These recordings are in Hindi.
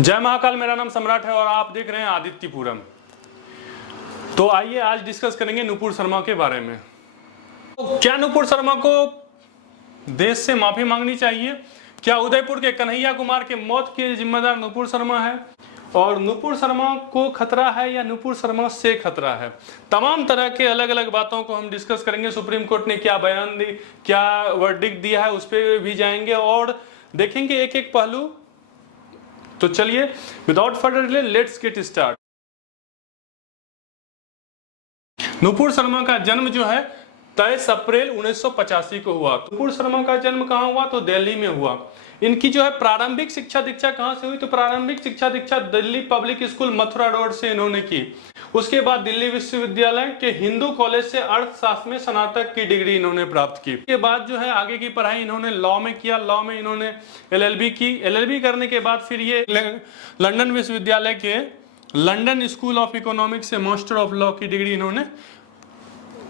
जय महाकाल। मेरा नाम सम्राट है और आप देख रहे हैं आदित्यपुरम। तो आइए आज डिस्कस करेंगे नुपुर शर्मा के बारे में। तो क्या नुपुर शर्मा को देश से माफी मांगनी चाहिए? क्या उदयपुर के कन्हैया कुमार के मौत के जिम्मेदार नुपुर शर्मा है? और नुपुर शर्मा को खतरा है या नुपुर शर्मा से खतरा है? तमाम तरह के अलग अलग बातों को हम डिस्कस करेंगे। सुप्रीम कोर्ट ने क्या बयान दी, क्या वर्डिक्ट दिया है, उस पर भी जाएंगे और देखेंगे एक एक पहलू। तो चलिए without further delay let's get start. Nupur Sharma का जन्म जो है 23 अप्रैल 1985 को हुआ। नुपुर शर्मा का जन्म कहाँ हुआ? तो दिल्ली में हुआ। इनकी जो है प्रारंभिक शिक्षा दीक्षा कहाँ से हुई? तो प्रारंभिक शिक्षा दीक्षा Delhi public school Mathura road से इन्होंने की। उसके बाद दिल्ली विश्वविद्यालय के हिंदू कॉलेज से अर्थशास्त्र में स्नातक की डिग्री इन्होंने प्राप्त की। उसके बाद जो है आगे की पढ़ाई इन्होंने लॉ में किया। लॉ में इन्होंने LLB की। LLB करने के बाद फिर ये लंदन विश्वविद्यालय के लंदन स्कूल ऑफ इकोनॉमिक्स से मास्टर ऑफ लॉ की डिग्री इन्होंने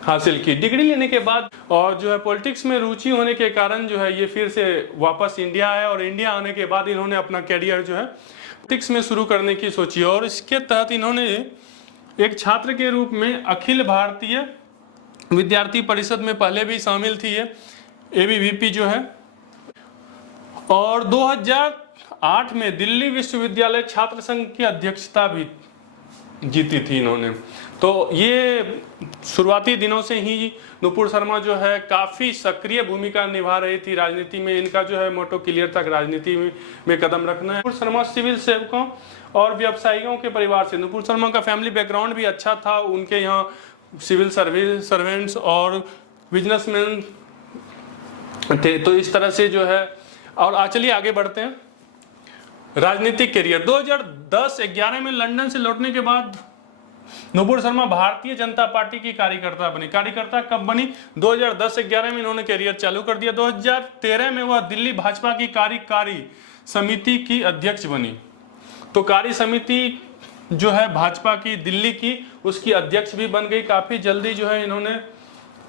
हासिल की। डिग्री लेने के बाद और जो है पॉलिटिक्स में रुचि होने के कारण जो है ये फिर से वापस इंडिया आए और इंडिया आने के बाद इन्होंने अपना कैरियर जो है पॉलिटिक्स में शुरू करने की सोची और इसके तहत इन्होंने एक छात्र के रूप में अखिल भारतीय विद्यार्थी परिषद में पहले भी शामिल थी ये ABVP जो है। और 2008 में दिल्ली विश्वविद्यालय छात्र संघ की अध्यक्षता भी जीती थी इन्होंने। तो ये शुरुआती दिनों से ही नुपुर शर्मा जो है काफी सक्रिय भूमिका निभा रही थी राजनीति में। इनका जो है मोटो क्लियर था, राजनीति में कदम रखना है। नुपुर शर्मा सिविल सेवकों और व्यवसायियों के परिवार से। नुपुर शर्मा का फैमिली बैकग्राउंड भी अच्छा था। उनके यहाँ सिविल सर्वेंट्स और बिजनेसमैन थे। तो इस तरह से जो है और चलिए आगे बढ़ते हैं। राजनीतिक करियर 2010-11 में लंदन से लौटने के बाद नुपुर शर्मा भारतीय जनता पार्टी की कार्यकर्ता बनी। कार्यकर्ता कब बनी? 2010-11 में इन्होंने करियर चालू कर दिया। 2013 में वह दिल्ली भाजपा की कार्यकारी समिति की अध्यक्ष बनी। तो कार्य समिति जो है भाजपा की दिल्ली की, उसकी अध्यक्ष भी बन गई। काफी जल्दी जो है इन्होंने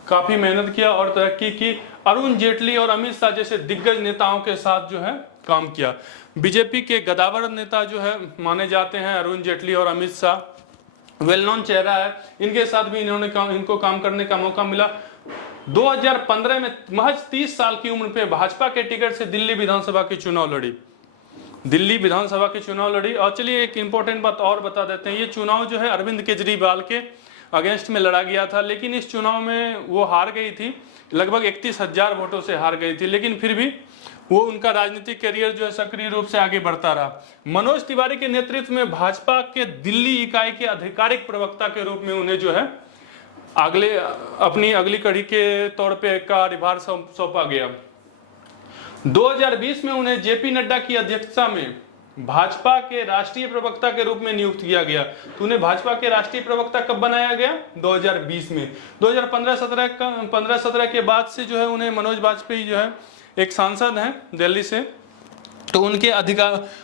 काफी मेहनत किया और तरक्की की। अरुण जेटली और अमित शाह जैसे दिग्गज नेताओं के साथ जो है काम किया। बीजेपी के गदावर नेता जो है माने जाते हैं अरुण जेटली और अमित शाह, वेल नोन चेहरा है। इनके साथ भी इनको काम करने का मौका मिला। 2015 में महज 30 साल की उम्र पे भाजपा के टिकट से दिल्ली विधानसभा के चुनाव लड़ी। दिल्ली विधानसभा के चुनाव लड़ी। और चलिए एक इंपॉर्टेंट बात और बता देते हैं। ये चुनाव जो है अरविंद केजरीवाल के अगेंस्ट में लड़ा गया था, लेकिन इस चुनाव में वो हार गई थी। लगभग 31,000 वोटों से हार गई थी, लेकिन फिर भी वो उनका राजनीतिक करियर जो है सक्रिय रूप से आगे बढ़ता रहा। मनोज तिवारी के नेतृत्व में भाजपा के दिल्ली इकाई के आधिकारिक प्रवक्ता के रूप में उन्हें जो है अपनी अगली कड़ी के तौर पे कार्यभार सौंपा गया। 2020 में उन्हें JP नड्डा की अध्यक्षता में भाजपा के राष्ट्रीय प्रवक्ता के रूप में नियुक्त किया गया। तो उन्हें भाजपा के राष्ट्रीय प्रवक्ता कब बनाया गया? 2020 में। 2015-17 के बाद से जो है उन्हें मनोज वाजपेयी जो है एक सांसद हैं दिल्ली से, तो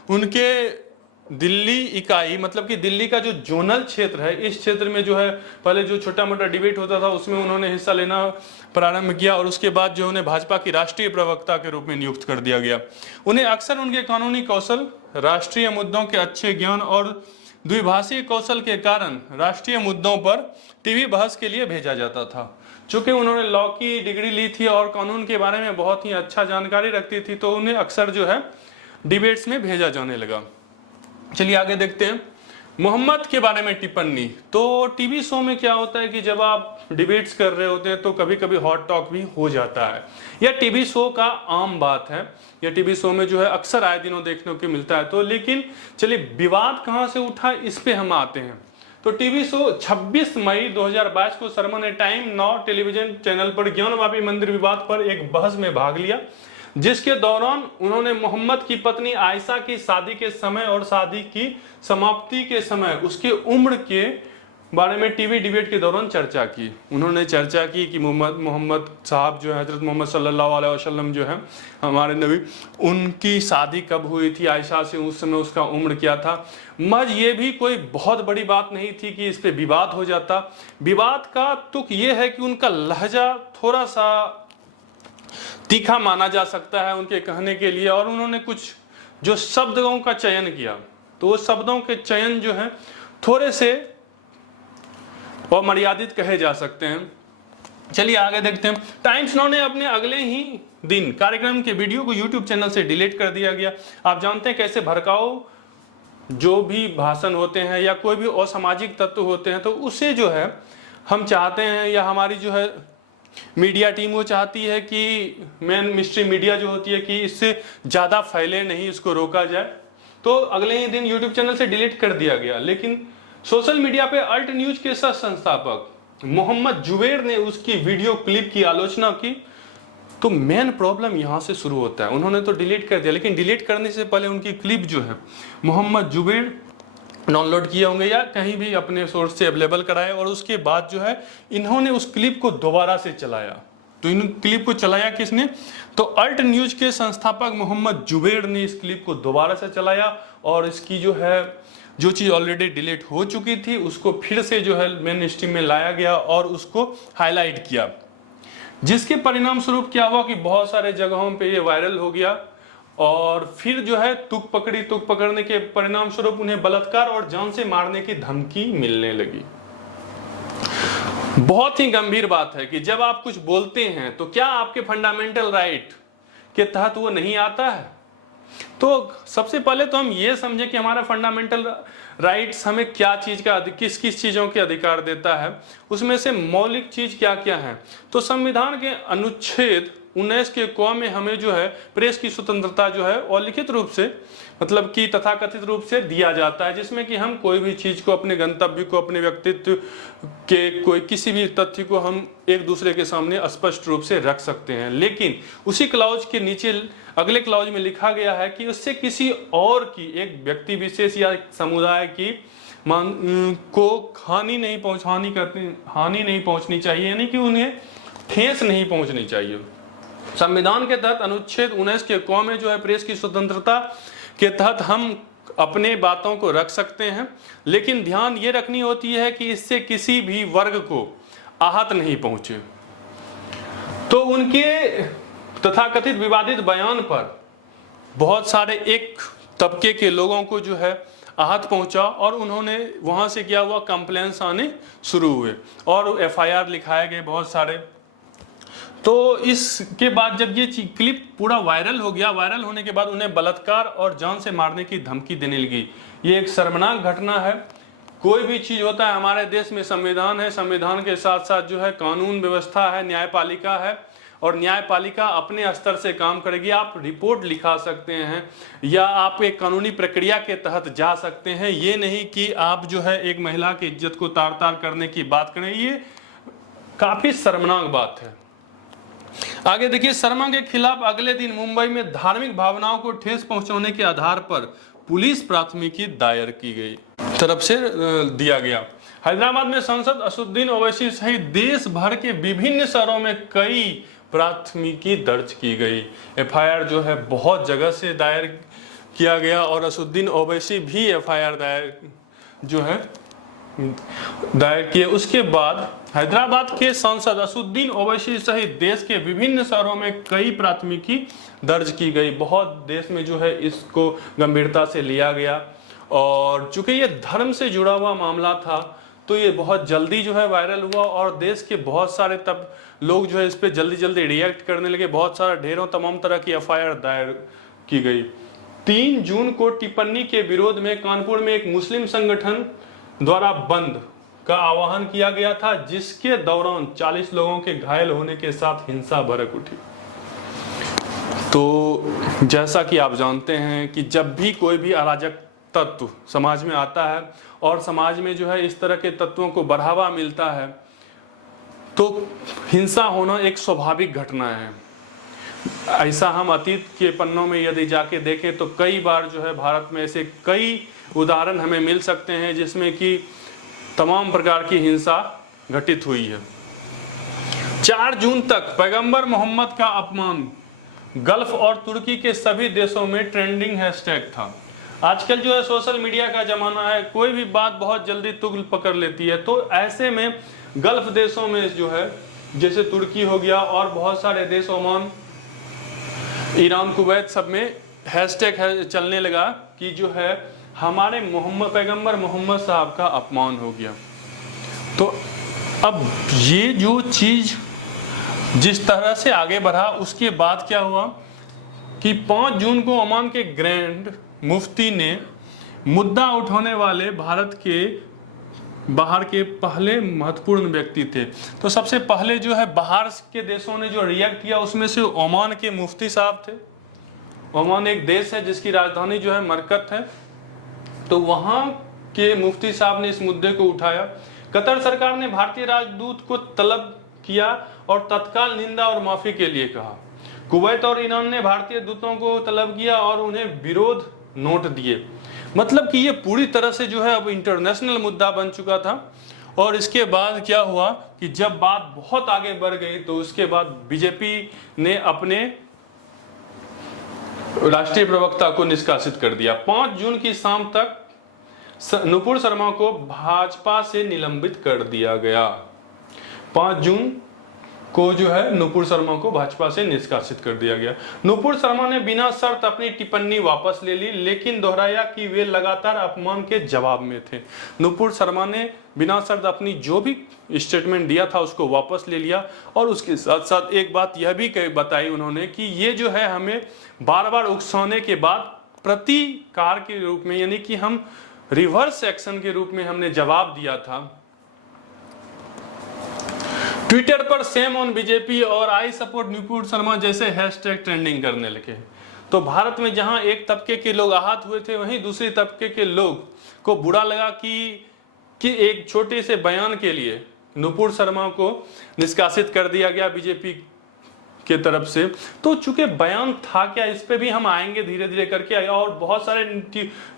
उनके दिल्ली इकाई मतलब कि दिल्ली का जो जोनल क्षेत्र है, इस क्षेत्र में जो है पहले जो छोटा मोटा डिबेट होता था उसमें उन्होंने हिस्सा लेना प्रारंभ किया और उसके बाद जो उन्हें भाजपा की राष्ट्रीय प्रवक्ता के रूप में नियुक्त कर दिया गया। उन्हें अक्सर उनके कानूनी कौशल, राष्ट्रीय मुद्दों के अच्छे ज्ञान और द्विभाषीय कौशल के कारण राष्ट्रीय मुद्दों पर टीवी बहस के लिए भेजा जाता था। चूंकि उन्होंने लॉ की डिग्री ली थी और कानून के बारे में बहुत ही अच्छा जानकारी रखती थी, तो उन्हें अक्सर जो है डिबेट्स में भेजा जाने लगा। चलिए आगे देखते हैं मोहम्मद के बारे में टिप्पणी। तो टीवी शो में क्या होता है कि जब आप डिबेट्स कर रहे होते हैं तो कभी कभी हॉट टॉक भी हो जाता है। यह टीवी शो का आम बात है। यह टीवी शो में जो है अक्सर आए दिनों देखने को मिलता है। तो लेकिन चलिए विवाद कहां से उठा इस पे हम आते हैं। तो टीवी शो 26 मई 2022 को शर्मा ने टाइम 9 टेलीविजन चैनल पर ज्ञानवापी मंदिर विवाद पर एक बहस में भाग लिया, जिसके दौरान उन्होंने मोहम्मद की पत्नी आयशा की शादी के समय और शादी की समाप्ति के समय उसके उम्र के बारे में टीवी डिबेट के दौरान चर्चा की। उन्होंने चर्चा की कि मोहम्मद साहब जो है, हजरत मोहम्मद सल्लल्लाहु अलैहि वसल्लम जो है हमारे नबी, उनकी शादी कब हुई थी आयशा से, उस समय उसका उम्र क्या था। मज ये भी कोई बहुत बड़ी बात नहीं थी कि इस पे विवाद हो जाता। विवाद का तुक ये है कि उनका लहजा थोड़ा सा तीखा माना जा सकता है उनके कहने के लिए, और उन्होंने कुछ जो शब्दों का चयन किया तो वो शब्दों के चयन जो है थोड़े से अमर्यादित कहे जा सकते हैं। चलिए आगे देखते हैं। टाइम्स नाउ ने अपने अगले ही दिन कार्यक्रम के वीडियो को यूट्यूब चैनल से डिलीट कर दिया गया। आप जानते हैं कैसे भड़काऊ जो भी भाषण होते हैं या कोई भी असामाजिक तत्व होते हैं, तो उसे जो है हम चाहते हैं, या हमारी जो है मीडिया टीम वो चाहती है कि मेन मिस्ट्री मीडिया जो होती है कि इससे ज़्यादा फैले नहीं, इसको रोका जाए। तो अगले ही दिन यूट्यूब चैनल से डिलीट कर दिया गया। लेकिन सोशल मीडिया पे अल्ट न्यूज के सह संस्थापक मोहम्मद जुबैर ने उसकी वीडियो क्लिप की आलोचना की। तो मेन प्रॉब्लम यहां से शुरू होता है। उन्होंने तो डिलीट कर दिया, लेकिन डिलीट करने से पहले उनकी क्लिप जो है मोहम्मद जुबैर डाउनलोड किए होंगे या कहीं भी अपने सोर्स से अवेलेबल कराए, और उसके बाद जो है इन्होंने उस क्लिप को दोबारा से चलाया। तो इन क्लिप को चलाया किसने? तो अल्ट न्यूज के संस्थापक मोहम्मद जुबैर ने इस क्लिप को दोबारा से चलाया, और इसकी जो है जो चीज़ ऑलरेडी डिलीट हो चुकी थी उसको फिर से जो है मेन स्ट्रीम में लाया गया और उसको हाईलाइट किया, जिसके परिणाम स्वरूप क्या हुआ कि बहुत सारे जगहों पे ये वायरल हो गया। और फिर जो है तुक पकड़ने के परिणाम स्वरूप उन्हें बलात्कार और जान से मारने की धमकी मिलने लगी। बहुत ही गंभीर बात है कि जब आप कुछ बोलते हैं तो क्या आपके फंडामेंटल राइट के तहत वो नहीं आता है? तो सबसे पहले तो हम ये समझे कि हमारा फंडामेंटल राइट्स हमें क्या चीज का किस किस चीजों के अधिकार देता है, उसमें से मौलिक चीज क्या क्या है। तो संविधान के अनुच्छेद 19 के क में हमें जो है प्रेस की स्वतंत्रता जो है और लिखित रूप से मतलब कि तथाकथित रूप से दिया जाता है, जिसमें कि हम कोई भी चीज को, अपने गंतव्य को, अपने व्यक्तित्व के कोई किसी भी तथ्य को हम एक दूसरे के सामने स्पष्ट रूप से रख सकते हैं। लेकिन उसी क्लाउज के नीचे अगले क्लाउज में लिखा गया है कि उससे किसी और की, एक व्यक्ति विशेष या समुदाय की को हानि नहीं पहुंचनी चाहिए, यानी कि उन्हें ठेस नहीं पहुंचनी चाहिए। संविधान के तहत अनुच्छेद 19 के क में जो है प्रेस की स्वतंत्रता के तहत हम अपने बातों को रख सकते हैं, लेकिन ध्यान ये रखनी होती है कि इससे किसी भी वर्ग को आहत नहीं पहुंचे। तो उनके तथाकथित विवादित बयान पर बहुत सारे एक तबके के लोगों को जो है आहत पहुंचा और उन्होंने वहां से क्या हुआ, कंप्लेंट्स आने शुरू हुए और एफआईआर लिखाए गए बहुत सारे। तो इसके बाद जब ये क्लिप पूरा वायरल हो गया, वायरल होने के बाद उन्हें बलात्कार और जान से मारने की धमकी देने लगी। ये एक शर्मनाक घटना है। कोई भी चीज होता है, हमारे देश में संविधान है, संविधान के साथ साथ जो है कानून व्यवस्था है, न्यायपालिका है, और न्यायपालिका अपने स्तर से काम करेगी। आप रिपोर्ट लिखा सकते हैं या आप एक कानूनी प्रक्रिया के तहत जा सकते हैं, ये नहीं कि आप जो है एक महिला की इज्जत को तार तार करने की बात करें। ये काफी शर्मनाक बात है। आगे देखिए, शर्मा के खिलाफ अगले दिन मुंबई में धार्मिक भावनाओं को ठेस पहुंचाने के आधार पर पुलिस प्राथमिकी दायर की गई तरफ से दिया गया। हैदराबाद में सांसद असदुद्दीन ओवैसी सहित देश भर के विभिन्न शहरों में कई प्राथमिकी दर्ज की गई। एफआईआर जो है बहुत जगह से दायर किया गया और असदुद्दीन ओवैसी भी एफआईआर दायर किए। उसके बाद हैदराबाद के सांसद असदुद्दीन ओवैसी सहित देश के विभिन्न शहरों में कई प्राथमिकी दर्ज की गई। बहुत देश में जो है इसको गंभीरता से लिया गया, और चूंकि ये धर्म से जुड़ा हुआ मामला था तो ये बहुत जल्दी जो है वायरल हुआ और देश के बहुत सारे तब लोग जो है इस पे जल्दी जल्दी रिएक्ट करने लगे। बहुत सारा ढेरों तमाम तरह की एफआईआर दायर की गई। 3 जून को टिप्पणी के विरोध में कानपुर में एक मुस्लिम संगठन द्वारा बंद का आह्वान किया गया था, जिसके दौरान 40 लोगों के घायल होने के साथ हिंसा भड़क उठी। तो जैसा कि आप जानते हैं कि जब भी कोई भी अराजक तत्व समाज में आता है और समाज में जो है इस तरह के तत्वों को बढ़ावा मिलता है तो हिंसा होना एक स्वाभाविक घटना है। ऐसा हम अतीत के पन्नों में यदि जाके देखें तो कई बार जो है भारत में ऐसे कई उदाहरण हमें मिल सकते हैं जिसमें कि तमाम प्रकार की हिंसा घटित हुई है। 4 जून तक पैगंबर मोहम्मद का अपमान गल्फ और तुर्की के सभी देशों में ट्रेंडिंग हैशटैग था। आजकल जो है सोशल मीडिया का जमाना है, कोई भी बात बहुत जल्दी तुगल पकड़ लेती है। तो ऐसे में गल्फ देशों में जो है जैसे तुर्की हो गया और बहुत सारे देश, ओमान, ईरान, कुवैत, सब में हैशटैग चलने लगा कि जो है हमारे पैगंबर मोहम्मद साहब का अपमान हो गया। तो अब ये जो चीज़ जिस तरह से आगे बढ़ा, उसके बाद क्या हुआ कि 5 जून को ओमान के ग्रैंड मुफ्ती ने मुद्दा उठाने वाले भारत के बाहर के पहले महत्वपूर्ण व्यक्ति थे। तो सबसे पहले जो है बाहर के देशों ने जो रिएक्ट किया उसमें से ओमान के मुफ्ती साहब थे। ओमान एक देश है जिसकी राजधानी जो है मरकत है। तो वहाँ के मुफ्ती साहब ने इस मुद्दे को उठाया। कतर सरकार ने भारतीय राजदूत को तलब किया और तत्काल निंदा और माफी के लिए कहा। कुवैत और ईरान ने भारतीय दूतों को तलब किया और उन्हें विरोध नोट दिए। मतलब कि ये पूरी तरह से जो है अब इंटरनेशनल मुद्दा बन चुका था। और इसके बाद क्या हुआ कि जब बात बहुत आगे बढ़ गई तो उसके बाद बीजेपी ने अपने राष्ट्रीय प्रवक्ता को निष्कासित कर दिया। 5 जून की शाम तक नुपुर शर्मा को भाजपा से निलंबित कर दिया गया। 5 जून को जो है नुपुर शर्मा को भाजपा से निष्कासित कर दिया गया। नुपुर शर्मा ने बिना शर्त अपनी टिप्पणी वापस ले ली, लेकिन दोहराया कि वे लगातार अपमान के जवाब में थे। नुपुर शर्मा ने बिना शर्त अपनी जो भी स्टेटमेंट दिया था उसको वापस ले लिया। और उसके साथ साथ एक बात यह भी बताई उन्होंने कि ये जो है हमें बार बार उकसाने के बाद प्रतिकार के रूप में, यानी कि हम रिवर्स एक्शन के रूप में हमने जवाब दिया था। ट्विटर पर सेम ऑन बीजेपी और आई सपोर्ट नुपुर शर्मा जैसे हैशटैग ट्रेंडिंग करने लगे। तो भारत में जहां एक तबके के लोग आहत हुए थे, वहीं दूसरे तबके के लोग को बुरा लगा कि एक छोटे से बयान के लिए नुपुर शर्मा को निष्कासित कर दिया गया बीजेपी के तरफ से। तो चूंकि बयान था क्या, इस पे भी हम आएंगे धीरे धीरे करके। और बहुत सारे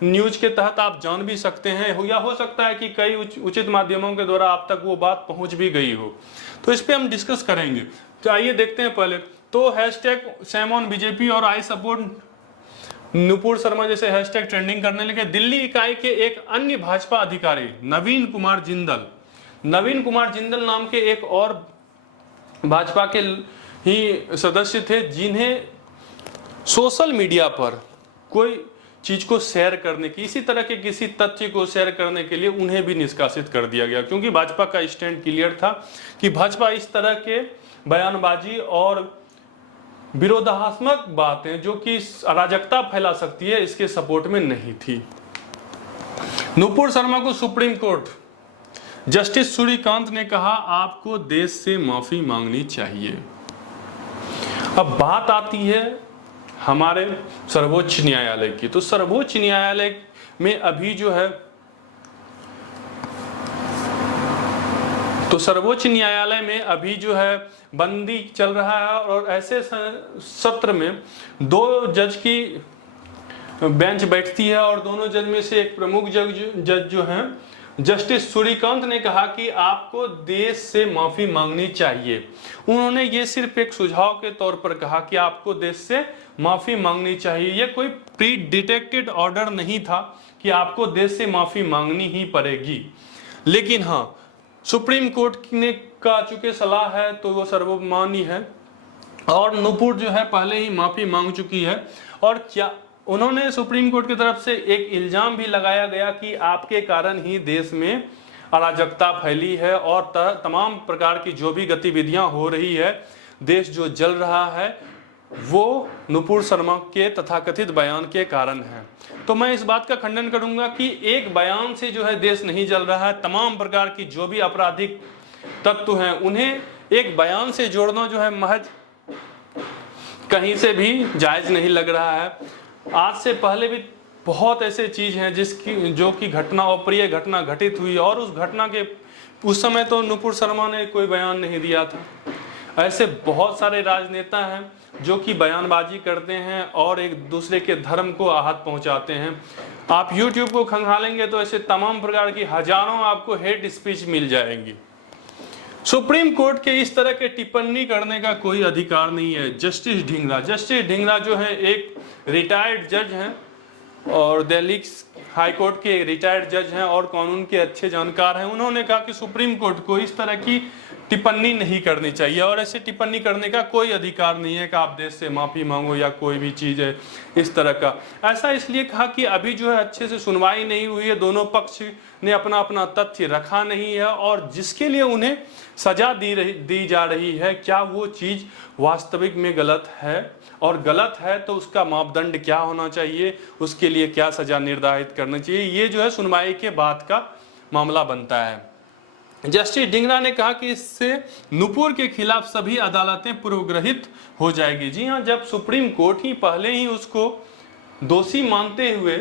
न्यूज के तहत आप जान भी सकते हैं, या हो सकता है कि कई उचित माध्यमों के द्वारा आप तक वो बात पहुंच भी गई हो। तो इस पे हम डिस्कस करेंगे। तो आइए देखते हैं पहले। तो हैशटैग सेम ऑन बीजेपी और आई सपोर्ट नुपुर शर्मा जैसे हैशटैग ट्रेंडिंग करने लगे। दिल्ली इकाई के एक अन्य भाजपा अधिकारी नवीन कुमार जिंदल नाम के एक और भाजपा के ही सदस्य थे, जिन्हें सोशल मीडिया पर कोई चीज को शेयर करने की, इसी तरह के किसी तथ्य को शेयर करने के लिए उन्हें भी निष्कासित कर दिया गया। क्योंकि भाजपा का स्टैंड क्लियर था कि भाजपा इस तरह के बयानबाजी और विरोधात्मक बातें जो कि अराजकता फैला सकती है, इसके सपोर्ट में नहीं थी। नुपुर शर्मा को सुप्रीम कोर्ट जस्टिस सूर्यकांत ने कहा, आपको देश से माफी मांगनी चाहिए। अब बात आती है हमारे सर्वोच्च न्यायालय की। तो सर्वोच्च न्यायालय में अभी जो है, तो सर्वोच्च न्यायालय में अभी जो है बंदी चल रहा है। और ऐसे सत्र में 2 जज की बेंच बैठती है और दोनों जज में से एक प्रमुख जज जो हैं जस्टिस सूर्यकांत ने कहा कि आपको देश से माफी मांगनी चाहिए। उन्होंने ये सिर्फ एक सुझाव के तौर पर कहा कि आपको देश से माफी मांगनी चाहिए। यह कोई प्री डिटेक्टेड ऑर्डर नहीं था कि आपको देश से माफी मांगनी ही पड़ेगी। लेकिन हाँ, सुप्रीम कोर्ट ने का चूंकि सलाह है तो वो सर्वमान्य है। और नुपुर जो है पहले ही माफी मांग चुकी है। और क्या उन्होंने सुप्रीम कोर्ट की तरफ से एक इल्जाम भी लगाया गया कि आपके कारण ही देश में अराजकता फैली है और तमाम प्रकार की जो भी गतिविधियां हो रही है, देश जो जल रहा है, वो नुपुर शर्मा के तथाकथित बयान के कारण है। तो मैं इस बात का खंडन करूंगा कि एक बयान से जो है देश नहीं जल रहा है। तमाम प्रकार की जो भी आपराधिक तत्व हैं उन्हें एक बयान से जोड़ना जो है महज कहीं से भी जायज नहीं लग रहा है। आज से पहले भी बहुत ऐसे चीज हैं जो कि घटना, अप्रिय घटना घटित हुई और उस घटना के उस समय तो नुपुर शर्मा ने कोई बयान नहीं दिया था। ऐसे बहुत सारे राजनेता हैं जो कि बयानबाजी करते हैं और एक दूसरे के धर्म को आहत पहुंचाते हैं। आप YouTube को खंगालेंगे तो ऐसे तमाम प्रकार की हजारों आपको हेट स्पीच मिल जाएंगी। सुप्रीम कोर्ट के इस तरह के टिप्पणी करने का कोई अधिकार नहीं है। जस्टिस ढींगरा जो है एक रिटायर्ड जज हैं और दिल्ली हाई कोर्ट के रिटायर्ड जज हैं और कानून के अच्छे जानकार हैं। उन्होंने कहा कि सुप्रीम कोर्ट को इस तरह की टिप्पणी नहीं करनी चाहिए, और ऐसे टिप्पणी करने का कोई अधिकार नहीं है कि आप देश से माफ़ी मांगो या कोई भी चीज़ है इस तरह का। ऐसा इसलिए कहा कि अभी जो है अच्छे से सुनवाई नहीं हुई है, दोनों पक्ष ने अपना अपना तथ्य रखा नहीं है, और जिसके लिए उन्हें सजा दी जा रही है, क्या वो चीज़ वास्तविक में गलत है, और गलत है तो उसका मापदंड क्या होना चाहिए, उसके लिए क्या सजा निर्धारित करनी चाहिए, ये जो है सुनवाई के बाद का मामला बनता है। जस्टिस ढींगरा ने कहा कि इससे नुपुर के खिलाफ सभी अदालतें पूर्वग्रहित हो जाएगी। जी हाँ, जब सुप्रीम कोर्ट ही पहले ही उसको दोषी मानते हुए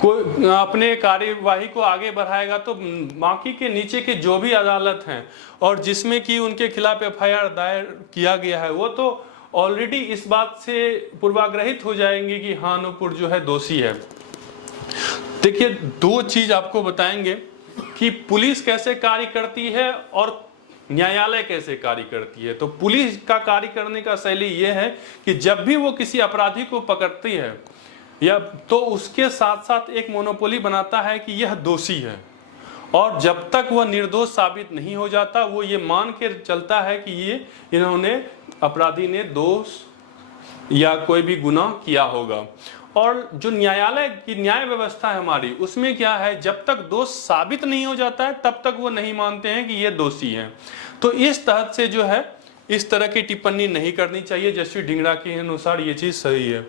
कोई अपने कार्यवाही को आगे बढ़ाएगा, तो बाकी के नीचे के जो भी अदालत हैं और जिसमें कि उनके खिलाफ एफआईआर दायर किया गया है, वो तो ऑलरेडी इस बात से पूर्वाग्रहित हो जाएंगे कि हाँ नुपुर जो है दोषी है। देखिए, दो चीज आपको बताएंगे कि पुलिस कैसे कार्य करती है और न्यायालय कैसे कार्य करती है। तो पुलिस का कार्य करने का शैली यह है कि जब भी वो किसी अपराधी को पकड़ती है या तो उसके साथ साथ एक मोनोपोली बनाता है कि यह दोषी है, और जब तक वह निर्दोष साबित नहीं हो जाता वो ये मान के चलता है कि ये इन्होंने अपराधी ने दोष या कोई भी गुनाह किया होगा। और जो न्यायालय की न्याय व्यवस्था है हमारी, उसमें क्या है, जब तक दोष साबित नहीं हो जाता है तब तक वो नहीं मानते हैं कि ये दोषी हैं। तो इस तहत से जो है इस तरह की टिप्पणी नहीं करनी चाहिए। जस्टिस ढींगरा के अनुसार ये चीज सही है।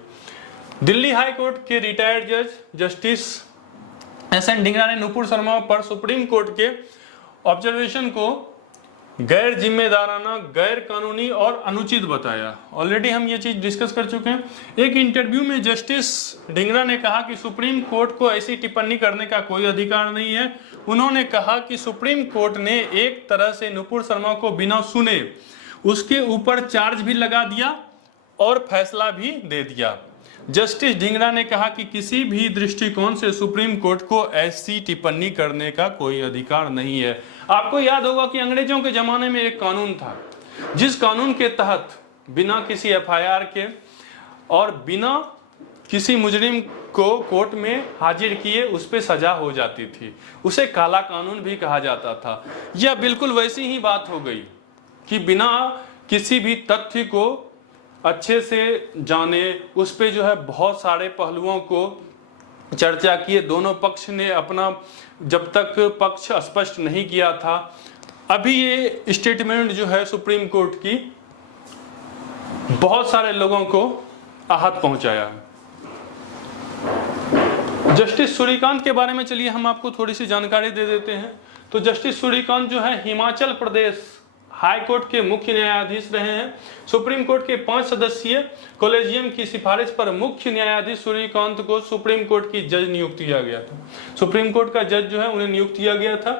दिल्ली हाई कोर्ट के रिटायर्ड जज जस्टिस एस.एन. ढींगरा ने नुपुर शर्मा पर सुप्रीम कोर्ट के ऑब्जर्वेशन को गैर जिम्मेदाराना, गैर कानूनी और अनुचित बताया। ऑलरेडी हम ये चीज डिस्कस कर चुके हैं। एक इंटरव्यू में जस्टिस ढींगरा ने कहा कि सुप्रीम कोर्ट को ऐसी टिप्पणी करने का कोई अधिकार नहीं है। उन्होंने कहा कि सुप्रीम कोर्ट ने एक तरह से नुपुर शर्मा को बिना सुने उसके ऊपर चार्ज भी लगा दिया और फैसला भी दे दिया। जस्टिस ढींगरा ने कहा कि किसी भी दृष्टिकोण से सुप्रीम कोर्ट को ऐसी टिप्पणी करने का कोई अधिकार नहीं है। आपको याद होगा कि अंग्रेजों के जमाने में एक कानून था, जिस कानून के तहत बिना किसी एफआईआर के और बिना किसी मुजरिम को कोर्ट में हाजिर किए उस पर सजा हो जाती थी। उसे काला कानून भी कहा जाता था। यह बिल्कुल वैसी ही बात हो गई कि बिना किसी भी तथ्य को अच्छे से जाने, उस पे जो है बहुत सारे पहलुओं को चर्चा किए। दोनों पक्ष ने अपना जब तक पक्ष स्पष्ट नहीं किया था, अभी ये स्टेटमेंट जो है सुप्रीम कोर्ट की बहुत सारे लोगों को आहत पहुंचाया। जस्टिस सूर्यकांत के बारे में चलिए हम आपको थोड़ी सी जानकारी दे देते हैं। तो जस्टिस सूर्यकांत जो है हिमाचल प्रदेश हाई कोर्ट के मुख्य न्यायाधीश रहे हैं। सुप्रीम कोर्ट के 5 सदस्यीय कॉलेजियम की सिफारिश पर मुख्य न्यायाधीश सूर्यकांत को सुप्रीम कोर्ट की जज नियुक्त किया गया था। सुप्रीम कोर्ट का जज जो है उन्हें नियुक्त किया गया था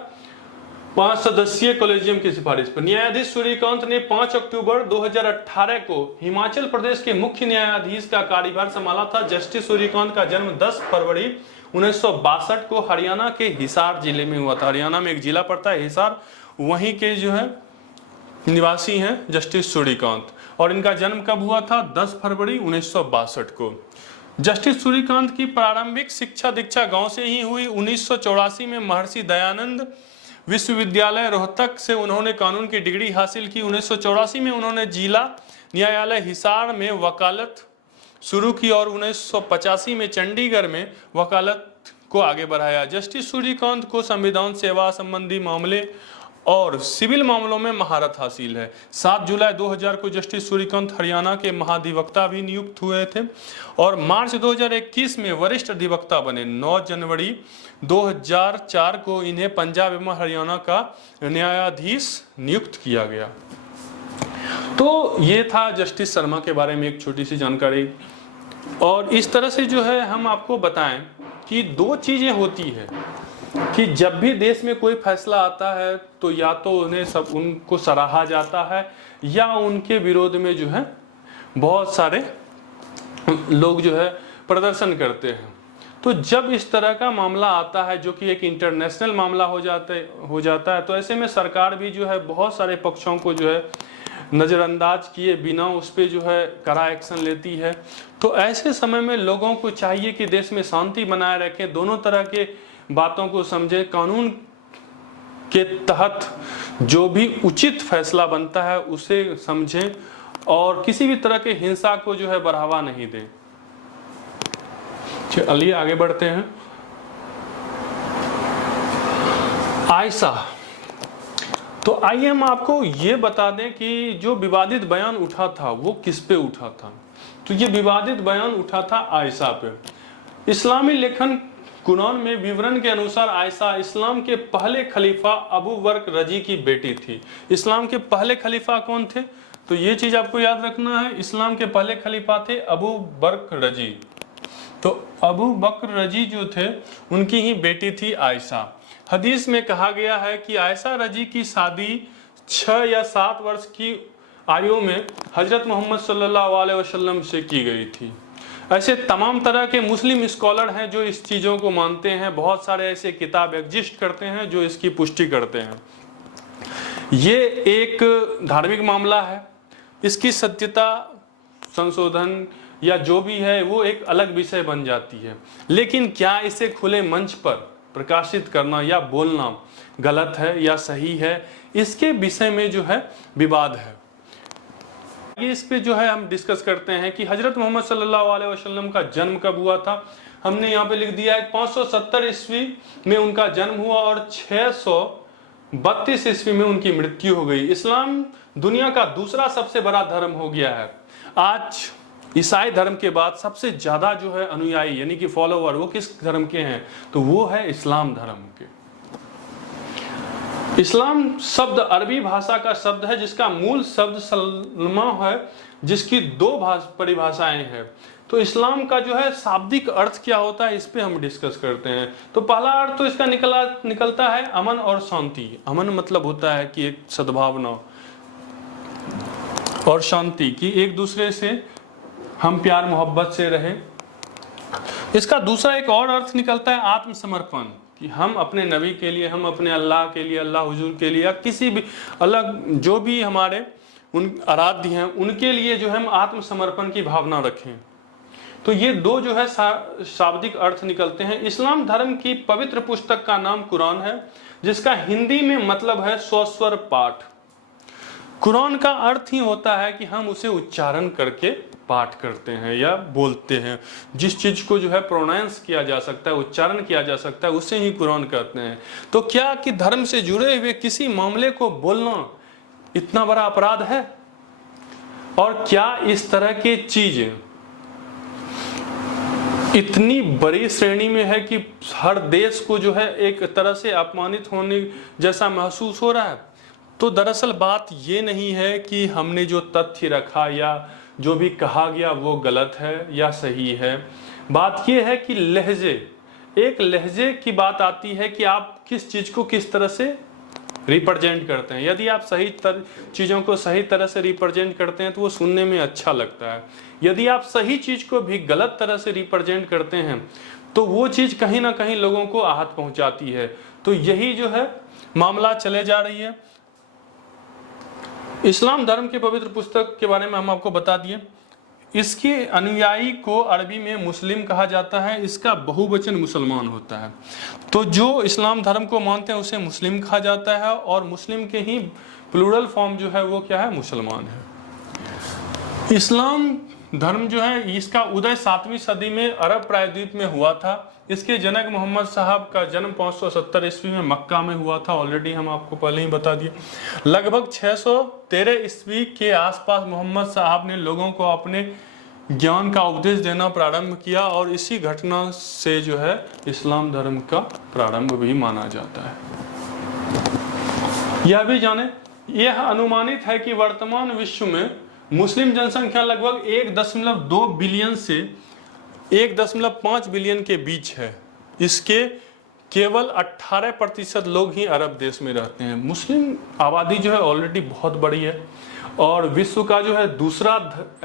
5 सदस्यीय कॉलेजियम की सिफारिश पर। न्यायाधीश सूर्यकांत ने 5 अक्टूबर 2018 को हिमाचल प्रदेश के मुख्य न्यायाधीश का कार्यभार संभाला था। जस्टिस सूर्यकांत का जन्म 10 फरवरी 1962 को हरियाणा के हिसार जिले में हुआ था। हरियाणा में एक जिला पड़ता है हिसार, वहीं के जो है निवासी हैं जस्टिस सूर्यकांत, और इनका जन्म कब हुआ था? 10 फरवरी 1962 को। जस्टिस सूर्यकांत की प्रारंभिक शिक्षा दीक्षा गांव से ही हुई। 1984 में महर्षि दयानंद विश्वविद्यालय रोहतक से उन्होंने कानून की डिग्री हासिल की। 1984 में उन्होंने जिला न्यायालय हिसार में वकालत शुरू की और 1985 में चंडीगढ़ में वकालत को आगे बढ़ाया। जस्टिस सूर्यकांत को संविधान सेवा संबंधी मामले और सिविल मामलों में महारत हासिल है। 7 जुलाई 2000 को जस्टिस सूर्यकांत हरियाणा के महाधिवक्ता भी नियुक्त हुए थे और मार्च 2021 में वरिष्ठ अधिवक्ता बने। 9 जनवरी 2004 को इन्हें पंजाब एवं हरियाणा का न्यायाधीश नियुक्त किया गया। तो ये था जस्टिस शर्मा के बारे में एक छोटी सी जानकारी। और इस तरह से जो है हम आपको बताएं कि 2 चीजें होती है कि जब भी देश में कोई फैसला आता है तो या तो उनको सराहा जाता है या उनके विरोध में जो है बहुत सारे लोग जो है प्रदर्शन करते हैं। तो जब इस तरह का मामला आता है जो कि एक इंटरनेशनल मामला हो जाता है तो ऐसे में सरकार भी जो है बहुत सारे पक्षों को जो है नज़रअंदाज किए बिना उस पर जो है कड़ा एक्शन लेती है। तो ऐसे समय में लोगों को चाहिए कि देश में शांति बनाए रखें, दोनों तरह के बातों को समझें, कानून के तहत जो भी उचित फैसला बनता है उसे समझें और किसी भी तरह के हिंसा को जो है बढ़ावा नहीं दें। चलिए आगे बढ़ते हैं। आयशा, तो आइए हम आपको ये बता दें कि जो विवादित बयान उठा था वो किस पे उठा था। तो ये विवादित बयान उठा था आयशा पे। इस्लामी लेखन कुरान में विवरण के अनुसार आयशा इस्लाम के पहले खलीफा अबू बकर रजी की बेटी थी। इस्लाम के पहले खलीफा कौन थे? तो ये चीज आपको याद रखना है, इस्लाम के पहले खलीफा थे अबू बकर रजी। तो अबू बकर रजी जो थे उनकी ही बेटी थी आयशा। हदीस में कहा गया है कि आयशा रजी की शादी 6 या 7 वर्ष की आयु में हजरत मोहम्मद सल्लल्लाहु अलैहि वसल्लम से की गई थी। ऐसे तमाम तरह के मुस्लिम स्कॉलर हैं जो इस चीज़ों को मानते हैं। बहुत सारे ऐसे किताब एग्जिस्ट करते हैं जो इसकी पुष्टि करते हैं। ये एक धार्मिक मामला है, इसकी सत्यता संशोधन या जो भी है वो एक अलग विषय बन जाती है। लेकिन क्या इसे खुले मंच पर प्रकाशित करना या बोलना गलत है या सही है, इसके विषय में जो है विवाद है। इस पे जो है हम डिस्कस करते हैं कि हजरत मोहम्मद सल्लल्लाहु अलैहि वसल्लम का जन्म कब हुआ था। हमने यहाँ पे लिख दिया है 570 ईस्वी में उनका जन्म हुआ और 632 ईस्वी में उनकी मृत्यु हो गई। इस्लाम दुनिया का दूसरा सबसे बड़ा धर्म हो गया है। आज ईसाई धर्म के बाद सबसे ज्यादा जो है अनुयायी यानी कि फॉलोवर वो किस धर्म के हैं? तो वो है इस्लाम धर्म के। इस्लाम शब्द अरबी भाषा का शब्द है जिसका मूल शब्द सलमा है, जिसकी 2 परिभाषाएं हैं। तो इस्लाम का जो है शाब्दिक अर्थ क्या होता है इस पे हम डिस्कस करते हैं। तो पहला अर्थ तो इसका निकलता है अमन और शांति। अमन मतलब होता है कि एक सद्भावना और शांति की एक दूसरे से हम प्यार मोहब्बत से रहें। इसका दूसरा एक और अर्थ निकलता है आत्मसमर्पण, कि हम अपने नबी के लिए, हम अपने अल्लाह के लिए, अल्लाह हुजूर के लिए या किसी भी अलग जो भी हमारे उन आराध्य हैं उनके लिए जो है हम आत्मसमर्पण की भावना रखें। तो ये 2 जो है शाब्दिक अर्थ निकलते हैं। इस्लाम धर्म की पवित्र पुस्तक का नाम कुरान है, जिसका हिंदी में मतलब है स्वस्वर पाठ। कुरान का अर्थ ही होता है कि हम उसे उच्चारण करके पाठ करते हैं या बोलते हैं। जिस चीज को जो है प्रोनाउंस किया जा सकता है, उच्चारण किया जा सकता है, उसे ही कुरान कहते हैं। तो क्या कि धर्म से जुड़े हुए किसी मामले को बोलना इतना बड़ा अपराध है? और क्या इस तरह की चीजें इतनी बड़ी श्रेणी में है कि हर देश को जो है एक तरह से अपमानित होने जैसा महसूस हो रहा है? तो दरअसल बात ये नहीं है कि हमने जो तथ्य रखा या जो भी कहा गया वो गलत है या सही है। बात ये है कि एक लहजे की बात आती है कि आप किस चीज को किस तरह से रिप्रेजेंट करते हैं। यदि आप सही चीजों को सही तरह से रिप्रेजेंट करते हैं तो वो सुनने में अच्छा लगता है। यदि आप सही चीज को भी गलत तरह से रिप्रेजेंट करते हैं तो वो चीज कहीं ना कहीं लोगों को आहत पहुंचाती है। तो यही जो है मामला चले जा रही है। इस्लाम धर्म के पवित्र पुस्तक के बारे में हम आपको बता दिए। इसके अनुयायी को अरबी में मुस्लिम कहा जाता है, इसका बहुवचन मुसलमान होता है। तो जो इस्लाम धर्म को मानते हैं उसे मुस्लिम कहा जाता है और मुस्लिम के ही प्लूरल फॉर्म जो है वो क्या है? मुसलमान है। इस्लाम धर्म जो है इसका उदय 7वीं सदी में अरब प्रायद्वीप में हुआ था। इसके जनक मोहम्मद साहब का जन्म 570 ईस्वी में मक्का में हुआ था। ऑलरेडी हम आपको पहले ही बता दिए। लगभग 613 ईस्वी के आसपास मोहम्मद साहब ने लोगों को अपने ज्ञान का उपदेश देना प्रारंभ किया और इसी घटना से जो है इस्लाम धर्म का प्रारंभ भी माना जाता है। यह भी जाने, यह अनुमानित है कि वर्तमान विश्व में मुस्लिम जनसंख्या लगभग 1.2 बिलियन से 1.5 बिलियन के बीच है। इसके केवल 18% लोग ही अरब देश में रहते हैं। मुस्लिम आबादी जो है ऑलरेडी बहुत बड़ी है और विश्व का जो है दूसरा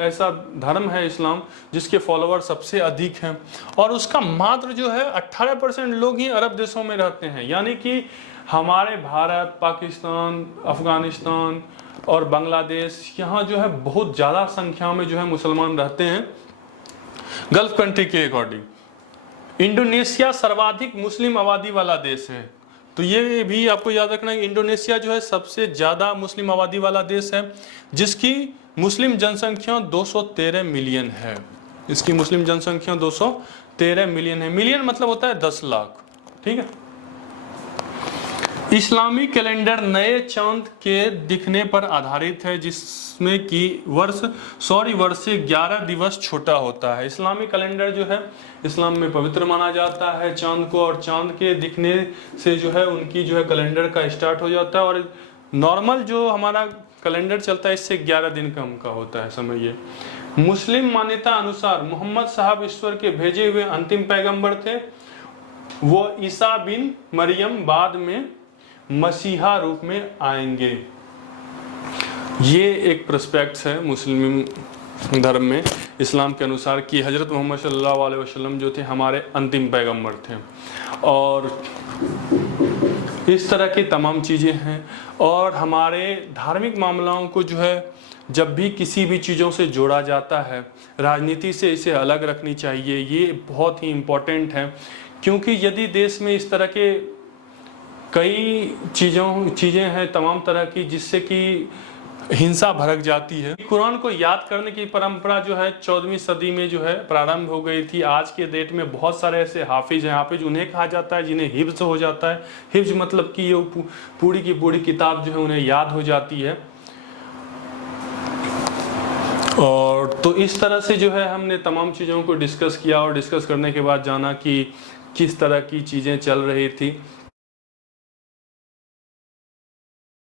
ऐसा धर्म है इस्लाम जिसके फॉलोअर सबसे अधिक हैं और उसका मात्र जो है 18% लोग ही अरब देशों में रहते हैं। यानी कि हमारे भारत, पाकिस्तान, अफगानिस्तान और बांग्लादेश यहाँ जो है बहुत ज़्यादा संख्या में जो है मुसलमान रहते हैं गल्फ कंट्री के अकॉर्डिंग। इंडोनेशिया सर्वाधिक मुस्लिम आबादी वाला देश है। तो ये भी आपको याद रखना है, इंडोनेशिया जो है सबसे ज़्यादा मुस्लिम आबादी वाला देश है, जिसकी मुस्लिम जनसंख्या 213 मिलियन है। इसकी मुस्लिम जनसंख्या 213 मिलियन है। मिलियन मतलब होता है 10 लाख, ठीक है। इस्लामी कैलेंडर नए चांद के दिखने पर आधारित है, जिसमें कि वर्ष से 11 दिवस छोटा होता है। इस्लामी कैलेंडर जो है इस्लाम में पवित्र माना जाता है चांद को, और चांद के दिखने से जो है उनकी जो है कैलेंडर का स्टार्ट हो जाता है। और नॉर्मल जो हमारा कैलेंडर चलता है इससे 11 दिन कम का होता है, समझिए। मुस्लिम मान्यता अनुसार मोहम्मद साहब ईश्वर के भेजे हुए अंतिम पैगंबर थे। वो ईसा बिन मरियम बाद में मसीहा रूप में आएंगे। ये एक प्रोस्पेक्ट्स है मुस्लिम धर्म में, इस्लाम के अनुसार, कि हजरत मोहम्मद सल्लल्लाहु अलैहि वसल्लम जो थे हमारे अंतिम पैगंबर थे। और इस तरह की तमाम चीज़ें हैं। और हमारे धार्मिक मामलों को जो है जब भी किसी भी चीज़ों से जोड़ा जाता है, राजनीति से इसे अलग रखनी चाहिए। ये बहुत ही इम्पोर्टेंट है, क्योंकि यदि देश में इस तरह के कई चीज़ें हैं तमाम तरह की जिससे कि हिंसा भड़क जाती है। कुरान को याद करने की परंपरा जो है 14वीं सदी में जो है प्रारंभ हो गई थी। आज के डेट में बहुत सारे ऐसे हाफिज हैं, हाफिज उन्हें कहा जाता है जिन्हें हिफ्ज हो जाता है। हिफ्ज मतलब कि ये पूरी की पूरी किताब जो है उन्हें याद हो जाती है। और तो इस तरह से जो है हमने तमाम चीज़ों को डिस्कस किया, और डिस्कस करने के बाद जाना कि किस तरह की चीज़ें चल रही थी।